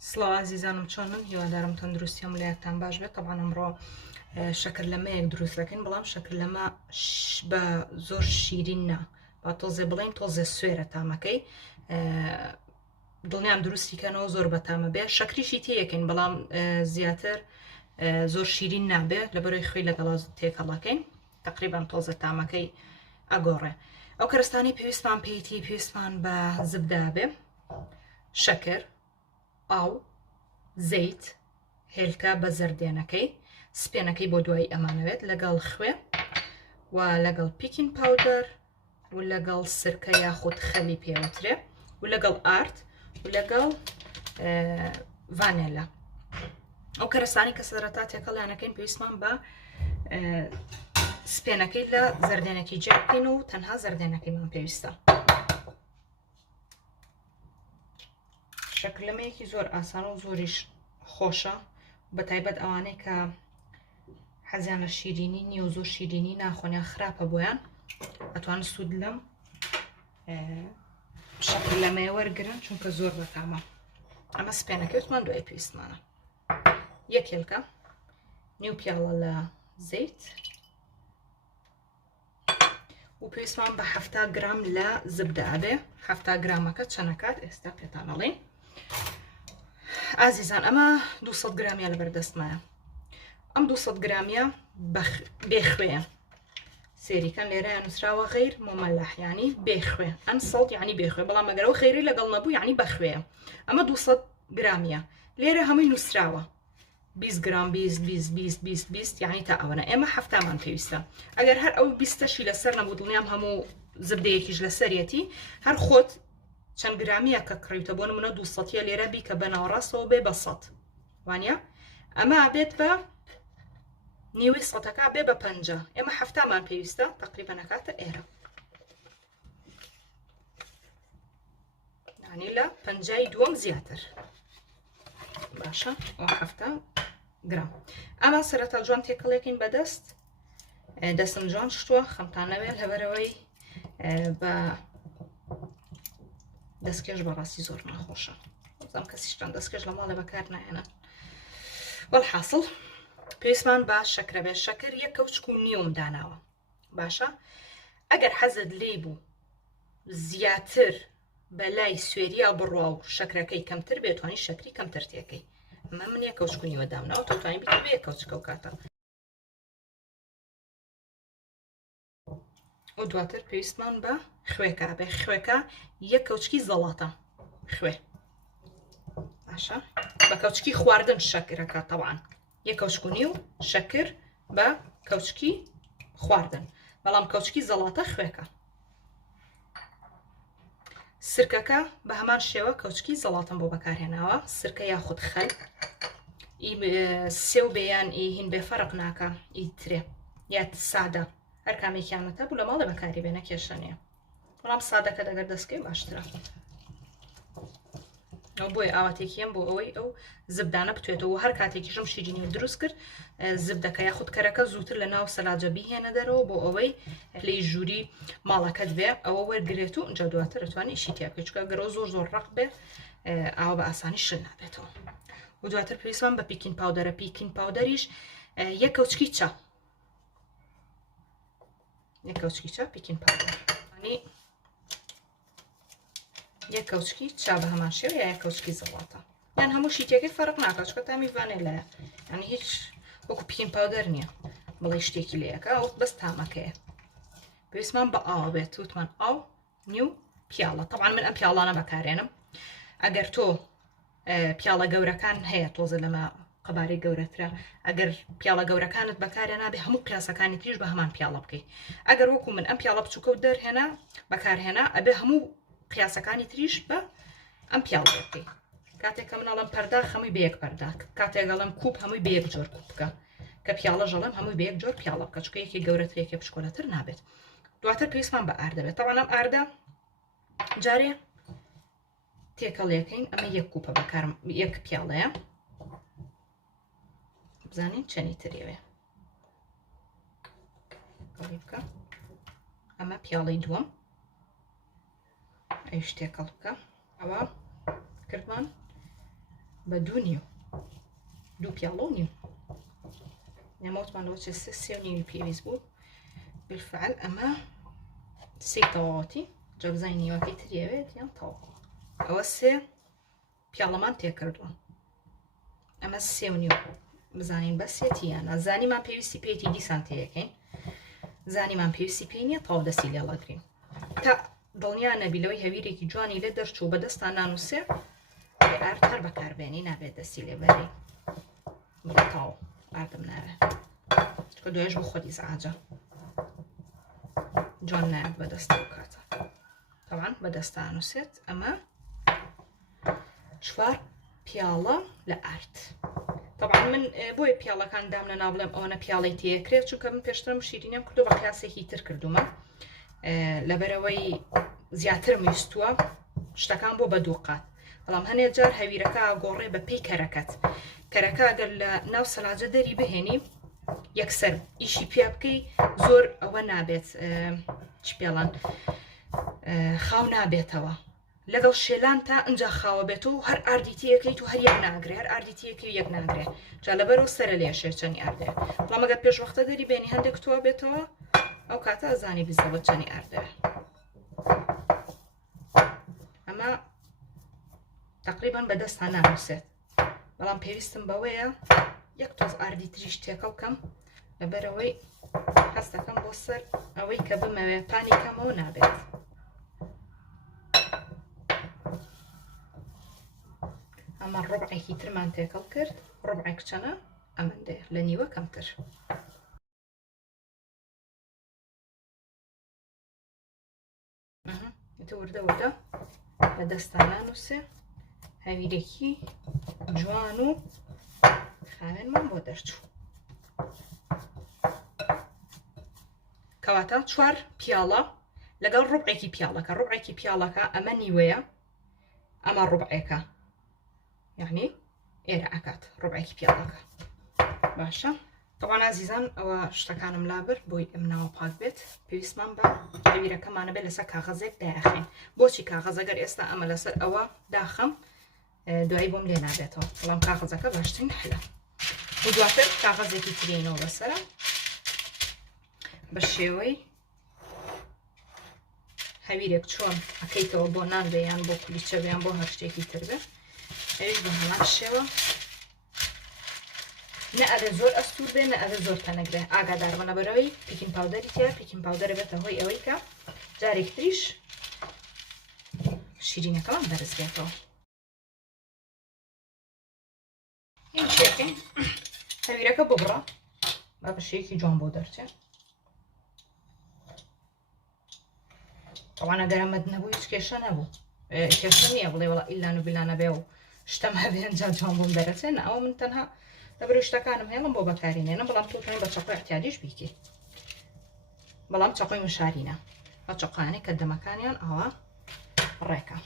سڵاو عزیزانم چۆنن؟ هیوادارم تەندروستی هەمولایەکتان باش بێت. طبعاً ئەمڕۆ شەکرلەمەیەک دروست دەکەین، بەڵام شەکرلەمە بە زۆر شیرین نا، با تۆزێ بڵێن تۆزێ سوێرە تامەکەی، دڵنیام دروستیکەنەوە زۆر بەتامە بێ. شەکریشی تێیەکەین بەڵام زیاتر زۆر شیرین نابێ لەبەرەوەی خوێ لەگەڵا تێکەڵەکەین، تقریبان تۆزە تامەکەی ئەگۆڕێ. ئەو کەرستانی پێویستمان پێیتی پێویستمان بە زبدا بێ، شەکر، ئاو، زەیت، هێلکە بە زەردێنەکەی، سپێنەکەی بۆ دوای ئەمانەوێت لەگەڵ خوێ و لەگەڵ پیکین پاودەر و لەگەڵ سرکە یاخود خەلی پێوترێ و لەگەڵ ئارد و لەگەڵ ڤانێلا. ئەو کەرەستانی کە سەرەتا تێکەڵیانەکەین پێویستمان بە سپێنەکەی لە زەردێنەکەی جیا بکەین و تەنها زەردێنەکەیمان پێویستە. شەکرلەمەیەکی زۆر ئاسانە و زۆریش خۆشە، بەتایبەت ئەوانەی کە حەزیان لە شیرینی نییە و زۆر شیرینی ناخۆنیان خراپە بۆیان، ئەتوانن سوود لەم شەکرلەمەیە وەرگرن چونکە زۆر بەتامە. ئەمە سپێنەکەی وتمان دوای پێویستمانە. یەک هێلکە، نیو پیاڵە لە زەیت و پێویستمان بە 70 گرام لە زبدا بێ. 70 گرامەکە چەنەکات ئێستا پێتانەڵێن. ئازیزان ئەمە 200 گرامیە لە بەردەستمایە. ئەم 200 گرامیە بێخوێە، سێریکەن لێرەیان نووسراوە غەیر مۆمەلەح، یعنی بێخوێ. ئەنسەڵت یعنی بێخوێ، بەڵام ئەگەرەوە خەیری لەگەڵ نەبوو یعنی بەخوێە. ئەمە 200 گرامیە، لێرە هەمووی نووسراوە 20 گرام 20 یعنی تا ئەوەنە. ئێمە هەفتامان پێویستە. ئەگەر هەر ئەو 20شی لەسەر نەبوو، دڵنیام هەموو زبدەیەکیش لەسەرەتی، هەر خۆت چەند گرامیە کە کڕیتە بۆ نمونە 200 لێرە بیکە بە ناوەڕاستەوە بێ بە 100 وانە ئەمە بێت بە نیوەی سەدەکە بێ بە 50. ئێمە هەفتامان پێویستە، تقریبا نەکاتە ئێرە، یعنی لە 50ی دووەم زیاتر. باشە، ئەو 70 گرام. ئەمە سەرەتا جوان تێکەڵێکین بەدەست، دەستم جوان شتووە خەمتان نەوێت لەبەرەوەی بە دەستکێش بەڕاستی زۆر ناخۆشە. زەم کەسیشتان دەستکێش لە ماڵێ بەکار نایەنە. وەڵحاصڵ پێویستمان بە شەکرە بێ. شەکر 1 کەوچک و نیوم داناوە. باشە، ئەگەر حەزت لێی بوو زیاتر بەلای سوێریە بڕوا و شەکرەکەی کەمتر بێتوانی شەکری کەمتر تێکەی. ئەمە من 1 کەوچک و نیوە دامناوە، تۆتوانی بیتە بە 1 کەوچکە و کاتە. و دواتر پێویستمان بە خوێکە بێ. خوێکە 1 کەوچکی زەڵاتە خوێ. باشە، بە کەوچکی خواردن شەکرەکە تەوان 1 کەوچک و نیو شەکر بە کەوچکی خواردن، بەڵام کەوچکی زەڵاتە خوێکە. سرکەکە بە هەمان شێوە کەوچکی زەڵاتم بۆ بەکارهێناوە. سرکە یاخود خەل سێو بێیان هین بێ فەرق ناکە، ئیترێ یا سادە، هەر کامێکیانەتە بوو لە ماڵێ بەکاری بێنە کێشە نیە، بەڵام سادەکە دەگەر دەستکەی باشترە. ئەو بۆی ئاواتێکیم بۆ ئەوەی ئەو زبدانە بتوێتەوە. هەر کاتێکیشم شیرینی دروست کرد، زبدەکە یاخود کەرەکە زووتر لە ناو سەلاجە بیهێنە دەرەوە بۆ ئەوەی لەی ژووری ماڵەکەت بێ، ئەوە وەرگێت و اینجا دواتر ئەتوانی ئیشی تیا بکەیت، چونکە گەرەوە زۆر ڕق بێ ئاوا بە ئاسانی شل نابێتەوە. و دواتر پێویستمان بە پیکین پاودەرە. پیکین پاودەریش 1 کەوچکی چا، 1 کەوچکی چا پیکین پاودەر، یعنی 1 کەوچکی چا بە هەمان شێوە یا 1 کەوچکی زەڵاتە، یان هەموو شیتێکی فەرق ناکات، چونکە تامی ڤانێلایە، یعنی هیچ وەکو پیکین پاودەر نییە بڵێ شتێکی لەیەکە، ئەو بەس تامەکەیە. پێویستمان بە ئاو بێت، وتمان ئاو نیو پیاڵە. طبعا من ئەم پیاڵانە بەکارێنم. ئەگەر تۆ پیاڵە گەورەکان هەیە، تۆزە لەمە قەبارەی گەورەترە، ئەگەر پیاڵە گەورەکانت بەکارێ نابێ هەموو قیاسەکانی تریش بە هەمان پیاڵە بکەیت. ئەگەر وەکو من ئەم پیاڵە بچووکە و دەرهێنا بەکارهێنا، ئەبێ هەموو قیاسەکانی تریش بە ئەم پیاڵە بکەیت. کاتێک کە منەڵم پەرداخ هەمووی بە 1 پەرداخ، کاتێک گەڵم کوب هەمووی بە 1 جۆر کوب بکە، کە پیاڵە ژەڵم هەمووی بە 1 جۆر پیاڵە بکە، چونکە یەکی گەورەتر یەکی بچکۆلەتر نابێت. دواتر پێویستمان بە ئاردە بێت. طبعا ئەم ئاردە جارێ تێکەڵیەکەین، ئەمە 1 کوپە بەکارم، 1 پیاڵەیە، بزانین چەنی ترێوێ کەڵی بکە. ئەمە پیاڵەی دووەم، ئەویش تێکەڵ بکە. ئەوە کردمان بە 2 پیاڵە و نیم نەمەوتمانەوە چ 3 پێویست بوو بالفعل ئەمە 3 تەواوەتی جەبزای نیوەکەی تریەوێت یان تەواو ئەوە 3 پیاڵەمان تێکردووە ئەمە 3 بزانین بە سێتیانە زانیمان پێویستی پێیەتی دیسان تەیەکەین زانیمان پێویستی پێی نییە تەواو دەستی لێڵەگرین تا دڵنیا نەبی لەوەی هەویرێکی جوانی لێ دەرچوو بە دەستان نانووسێ ئارد هەر بەکاربێنی نابێت دەستی لێبەری تاو ئاردم ناوێت چکە دوێژ بۆ خۆی زعاجە جوان نایەت بەدەستە و کاتە تەوان بەدەستە نووسێت ئەمە 4 پیاڵە لە ئارد طبعا من بۆی پیاڵەکان دامنە ناوڵێم ئەوەنە پیاڵی تەیەکرێت چونکە من پێشترم شیرینیم کردو بە قیاسێکی تر کردومە لەبەرەوەی زیاترم ویستووە شتەکان بۆ بە دووقات بەڵام هەنێک جار هەویرەکە گۆڕێ بە پێی کەرەکەت کەرەکە ئەگەر لە ناو سەلاجە دەری بهێنی یەکسەر ئیشی پیا بکەی زۆر ئەوە نابێت چ پێڵان خاو نابێتەوە لەگەڵ شێلان تا ئەنجا خاوە بێت و هەر ئاردیتیەکەیت و هەر یەک ناگرێ هەر ئاردیتیەکەی یەک ناگرێ جا لەبەرەوە سەرە لێ شێرچەنی ئاردەیە بەڵام ئەگەر پێش وەختە دەری بێنی هەندێک تووە بێتەوە ئەو کاتە ئەزانی بزەوە چەنی ئاردەیە ئەمە تقریبا بەدەستان نانووسێت بەڵام پێویستم بەوەیە یەک تۆز ئاردی تریش تێکە بکەم لەبەرەوەی هەستەکەم بۆ سەر ئەوەی کە بمەوێ پانی کەمەوە نابێت ئەمە ڕۆبعێکی ترمان تێکەڵ کرد ڕۆبعێک چەنە ئەمەندێ لە نیوە کەمتر وردە وردە بە دەستان نانووسێ هەویرێکی جوان و خاوێنمان بۆ دەرچوو کەواتە 4 پیاڵە لەگەڵ ڕوبعێکی پیاڵەکە ئەمە نیوەیە ئەمە ڕوبعێکە یعنی ئێرە ئەکات ڕوبعێکی پیاڵەکە باشە طبعا ئازیزان ئەوە شتەکانم لابر بۆی ئەم ناوە پاک بێت پێویستمان بە هەویرەکەمانە بێت لەسەر کاغەزێک داخین بۆچی کاغەزەگەر ئێستا ئەمە لەسەر ئەوە داخەم دوایی بۆم لێ نابێتەوە بەڵام کاغەزەکە باشترین حلە و دواتر کاغەزێکی ترینەوە بەسەرە بە شێوەی هەویرێک چۆن ئەەکەیتەوە بۆ نان بێیان بۆ کولیچە بێیان بۆ هەر شتێکی تر بێت ئەویش بە هەمان شێوە نە ئەدە زۆر ئەستور بێ نە ئەدە زۆر تەنەگرێ ئاگادار بە لەبەرەوەی پیکین پاودەری تیا پیکین پاودەرە بێتە هۆی ئەوەی کە جارێک تریش شیرینەکەمان بەرز بێتەوە این چێکەین هەویرەکە ببڕە با بە شێوەیەکی جوان بۆ دەرچێت طبعا ئەگەر ئەمەد نەبوو هیچ کێشە نەبوو کێشە نییە بڵێ وەڵا ئیلان و بیلانە بێ و شتەم هەبێ ئەنجا جوان بۆم دەرەچێت ئەوە من تەنها لەبەر شتەکانم هێڵم بۆ بەکارێنێنە بەڵام تۆتوانێت بە چەقۆی احتیاجیش بیکەی بەڵام چەقۆی مشارینە بە چەقۆیانەی کە دەمەکانیان ئەوە ڕێکە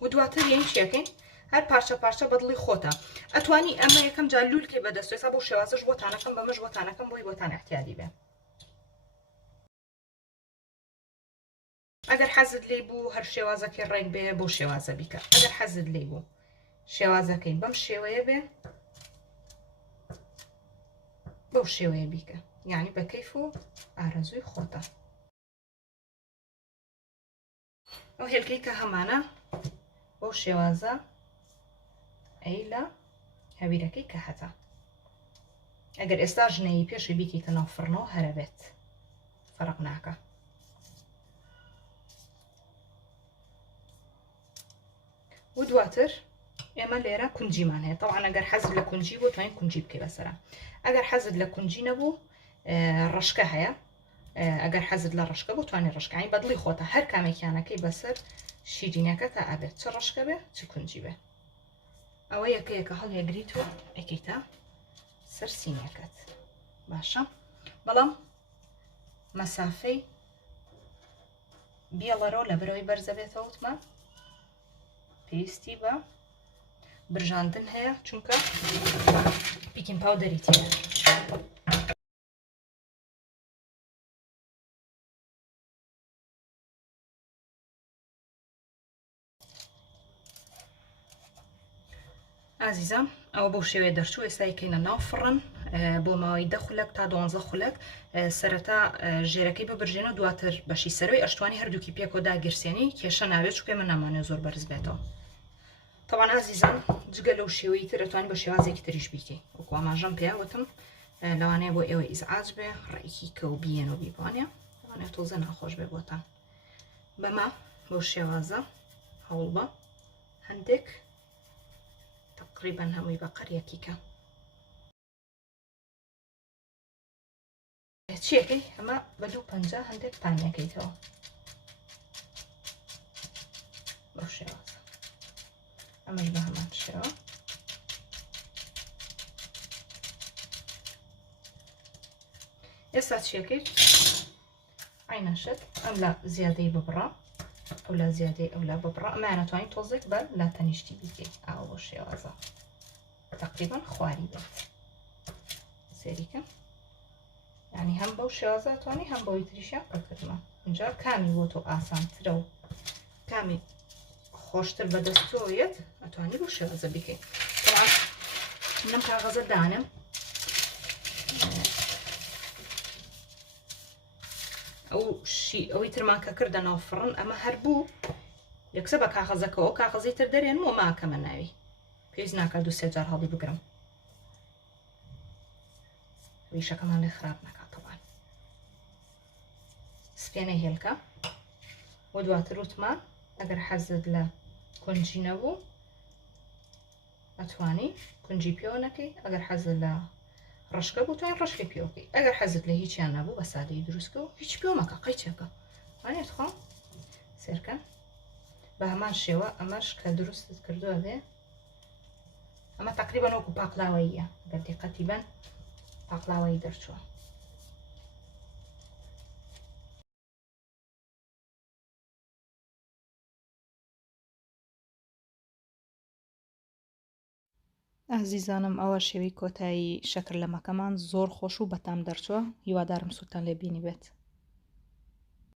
و دواتر یەن چیەکەین هەر پارچە پارچە بەدڵی خۆتە ئەتوانی ئەمە یەکەم جا لولکەی بەدەست ێستا بۆ شێوازش بۆتانەکەم بەمەش بۆتانەکەم بۆی بۆتان احتیاجی بێ ئەگەر حەزت لێ بوو هەر شێوازەکەی ڕێک بێ بۆ شێوازە بیکە ئەگەر حەزت لێ بوو شێوازەکەی بەم شێوەیە بێ بەو شێوەیە بیکە یعنی بە کەیف و ئارەزووی خۆتە ئەو هێلکەی کە هەمانە بەو شێوازە ئەی لە هەویرەکەی کە هەتا ئەگەر ئێستا ژنەیە پێشی بیکەیتە ناو فڕنەوە هەرە بێت فەرق ناکە و دواتر ئێمە لێرە کونجیمان هەیە طبعا ئەگەر حەزت لە کونجی بوو توانین کونجی بکەی بەسەرە ئەگەر حەزت لە کونجی نەبوو ڕەشکە هەیە ئەگەر حەزت لە ڕەشکە بوو توانێت ڕەشکانی بەدڵی خۆتە هەر کامێکیانەکەی بەسەر شیرینەکە تا ئەبێت چ ڕەشکە بێ چ کونجی بێ ئەوە یەکەیەکە هەڵیەگریت و ئەکەیتە سەر سینیەکەت باشە بەڵام مەسافەی بێڵەرەوە لە بەرەوەی بەرزە بێتەوە وتمان پێویستی بە برژاندن هەیە چونکە پیکین پاودەری تێیە ئازیزم ئەوە بەو شێوەیە دەرچوو ئێستا یکەینە ناو فڕن بۆ ماوەی 10 خولەک تا 12 خولەک سەرەتا ژێرەکەی ببرژێنە دواتر بەشی سەرەوەی ئەشتوانی هەردووکی پێکۆدا گرسێنی کێشە ناوێت چکێ من نامانێت زۆر بەرز بێتەوە. طبعا ئازیزم جگە لەو شێوەی تر ئەتوانین بە شێوازێکی تریش بیکەی وەکو ئاماژەم پێیاوتم لەوانەیە بۆ ئێوە ئیزعاج بێ ڕێکی کەو بیێنەوە بیبوانێ لەوانێت تۆزە ناخۆش بێ بۆتان بەما بەو شێوازە هەوڵ بە هەندێک تقریبا هەمووی بە قەریەکیکە چیەکەی ئەمە بە 250 هەندێک پانیەکەیتەوە بەو شێوازە ئەمەش بە هەمان شێوە ئێستا چیەکەی عینەشت ئەم لە زیادەی ببڕە ئەو لە زیادەی ئەو لە ببڕە ئەمە ناتوانین تۆزێک بە لا تەنیشتی بیکەی ئاوە بۆ شێوازە تقریبا خواری بێت سێریکە یعنی هەم بەو شێوازە توانی هەم بەوەی تریشیان بکردمە اینجا کامی بۆ تۆ ئاسانترە و کامی خۆشتر بەدەستۆیەت ئەتوانی بۆ شێوازە بیکەی منم کاغەزە دانم ئەوەی ترمان کە کردە ناو فڕن ئەمە هەر بوو یەکسە بە کاغەزەکەەوە کاغەزی تر دەرێن و ماکەمە ناوی پێویست ناکات 2-3 جار هەڵی بگرم ریشەکەمان لێ خراپ نکاتەوە سپێنەی هێلکە و دواتر وتمان ئەگەر حەزت لە کونجی نەبوو ئەتوانی کونجی پێوە نەکەی ئەگەر حەزت لە ڕشکە بوو توانین ڕشکی پێوەکەی ئەگەر حەزت لە هیچیان نەبوو بە سادەی دروستکە و هیچ پێوە مەکە قەیچێکە وانێت خۆ سێرکە بە هەمان شێوە ئەمەش کە دروستت کردووە بێ ئەمە تقریبا وەکو پاقلاوەیە گەر دیقەتی بن پاقلاوەی دەرچووە ئازیزانم ئەوە شێوەی کۆتایی شەکر لەمەکەمان زۆر خۆش و بەتام دەرچووە هیوادارم سووتان لێ بینی بێت